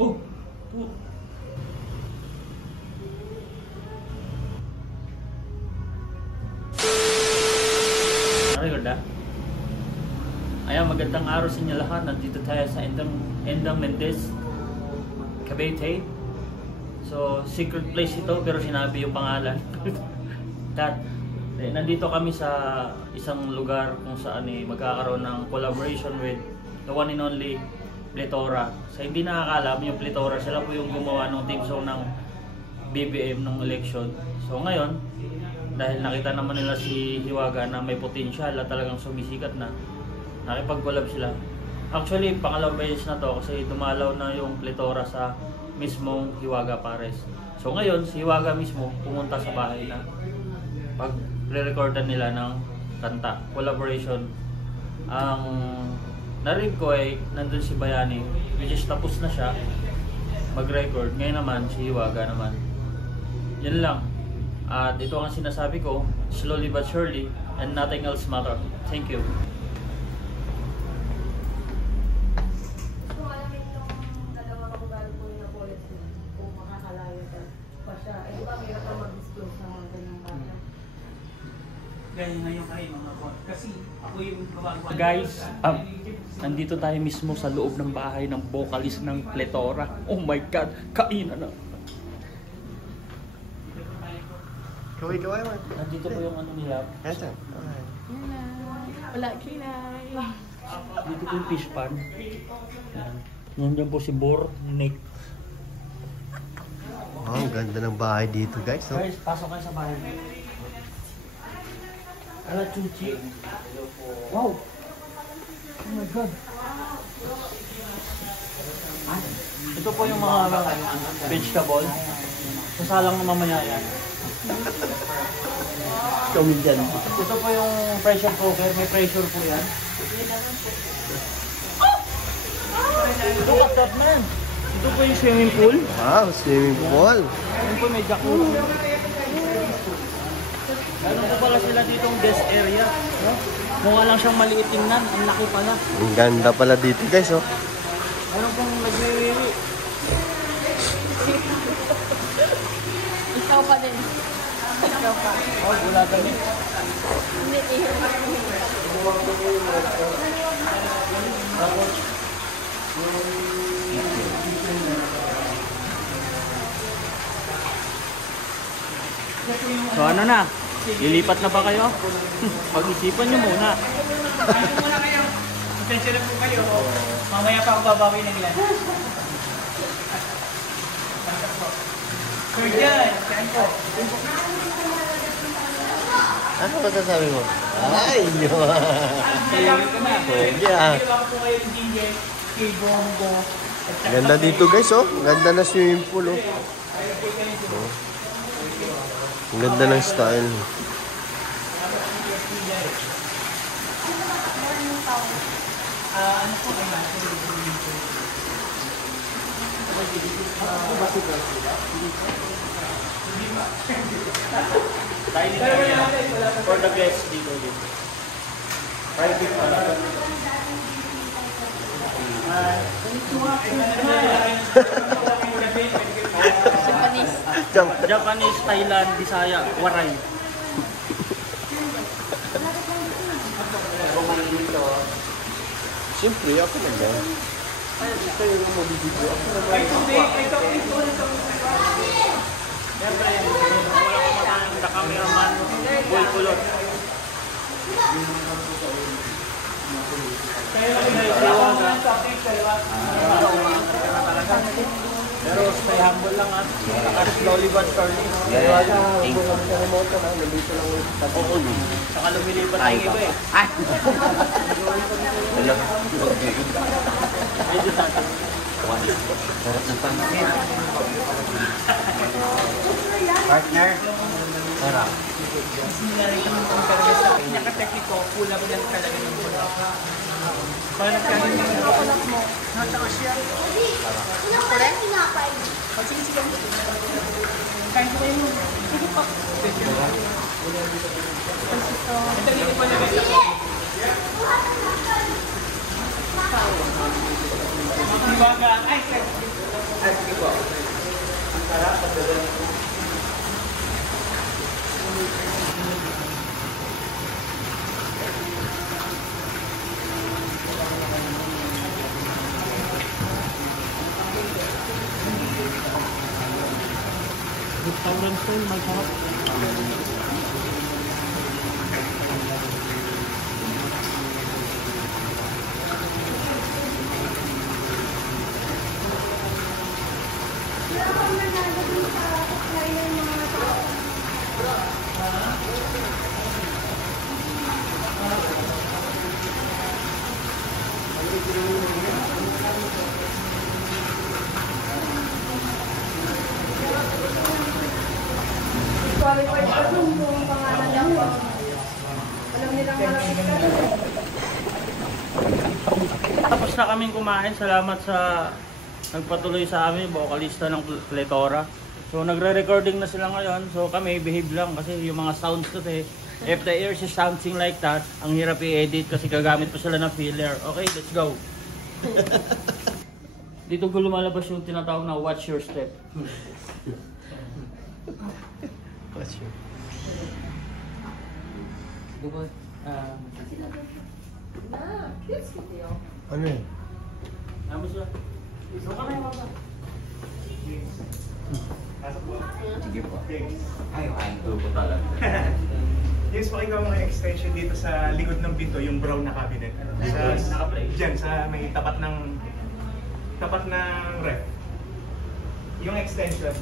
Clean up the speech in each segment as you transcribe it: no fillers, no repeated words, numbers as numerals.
Oh! Oh! Record ah. Ayan, magandang araw sa inyo lahat. Nandito tayo sa Endang Mendez, Cavite. So, secret place ito pero sinabi yung pangalan. Nandito kami sa isang lugar kung saan magkakaroon ng collaboration with the one and only Pletora. Sa hindi nakakaalam, yung Pletora, sila po yung gumawa ng team song ng BBM ng election. So ngayon, dahil nakita naman nila si Hiwaga na may potential at talagang sumisikat na, nakipag-collab sila. Actually, pangalawang beses na to kasi dumalaw na yung Pletora sa mismong Hiwaga Pares. So ngayon, si Hiwaga mismo pumunta sa bahay na pag-re-recordan nila ng kanta, collaboration. Ang narinig ko ay nandun si Bayani, which is tapos na siya mag-record. Ngayon naman, si Hiwaga naman. Yan lang. At ito ang sinasabi ko, slowly but surely, and nothing else matter. Thank you. Guys, nandito tayo mismo sa loob ng bahay ng vocalist ng Pletora. Oh my God, kainan na. Kaway man. Nandito po yung ano nila. Ayan. Wala kinay. Dito po yung fish pan. Yan. Nandiyan po si Bor, Nick. Oh, ang ganda ng bahay dito, guys. No? Guys, pasok kayo sa bahay. Ala, chuchi. Wow! Oh my God! Ito po yung mga vegetable. Sasalang na mamaya yan. Comedian. Ito po yung pressure cooker. May pressure po yan. Look at that, man! Ito po yung swimming pool. Wow, swimming pool. Ito po may jacuzzi. Meron po pala sila ditong guest area. No? Mukha lang siyang maliit tingnan. Ang laki pala. Ang ganda pala dito, guys. Oh. Meron pong nagwiwiri. Ikaw pa din. Ikaw pa. Oh, wala kami. Hindi, Tapos, so ano na? Lilipat na ba kayo? Pag-isipan nyo muna. Kain muna kayo. Pasensya na po kayo. Mamaya pa ako babawi ng ilan. Sir Jan, kain po. Ano ba sasabi mo? Ay, yun. Pwede ah. Ginawa ko po kayo ng ginger, kay Bongo. Ganda dito, guys. Oh. Ganda na swimming pool. Oh. Ang ganda ng style. Ano po kayo? Dining area for the guests dito. Private pala. Japanese. Japanese, Thailand, Bisaya, Waray. Siyempre, ako na yan. Kayo na mabibigyo. Ako na ba? Siyempre, the cameraman, Boy Kulot. Pero stay humble lang at slowly but surely. Saka lumilipat ang iba eh. Medyo natin. Partner. Sarap. Pinaka-technico, kulang lang talaga ng bulan. Pag nagkaroon yung kulang mo, nataas siya. Correct? Sige. Kain ko kayo. Sige pa. Ito dito pa naman ako. Hiwaga. Ay, Restaurant style, may sarap. Qualified ka dun kung pangalan lang po. Alam nilang malapit ka dun. Tapos na kaming kumain. Salamat sa nagpatuloy sa amin, vocalista ng Plethora. So nagre-recording na sila ngayon. So kami behave lang kasi yung mga sounds kasi if the ears is something like that, ang hirap i-edit kasi gagamit pa sila ng filler. Okay, let's go. Dito ko lumalabas yung tinatawag na watch your step. What's your... Diba? Ano yun? Ano siya? So kami mga Sige po. Ay, Tubo talaga. yes, pakita mo yung extension dito sa likod ng pinto, yung brown na cabinet. naka-place. Diyan, sa may tapat ng ref. Yung extension.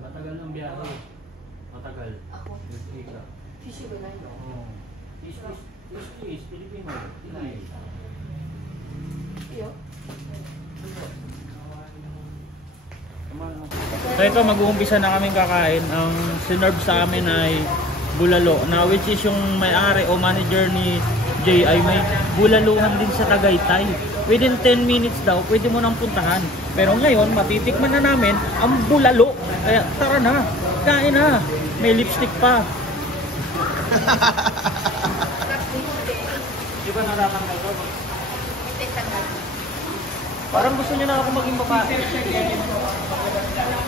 Matagal ng biyahe. Matagal. Ako. Fishy ba na yun? Oo. Is Filipino. Pinay. Iyo. So ito, mag-uumpisa na kaming kakain. Ang sinerve sa amin ay bulalo, na which is yung may-ari o manager ni Jay ay may bulaluhan din sa Tagaytay. Within 10 minutes daw, pwede mo nang puntahan. Pero ngayon, matitikman na namin ang bulalo. Kaya tara na, kain na. May lipstick pa. Di ba natatanggal ko? Hindi tagal. Parang gusto niya na ako maging babae.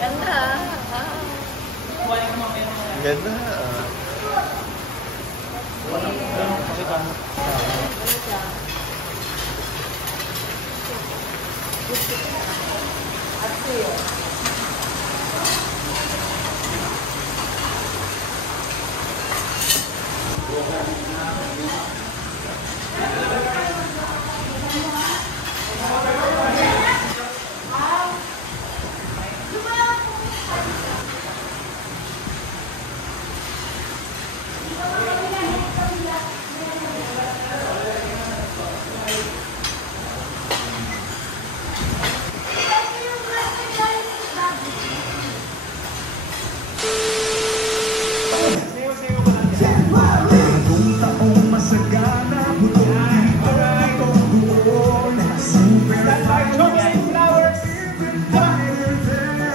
Ganda. Ganda. Pakita mo.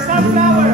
Sunflower!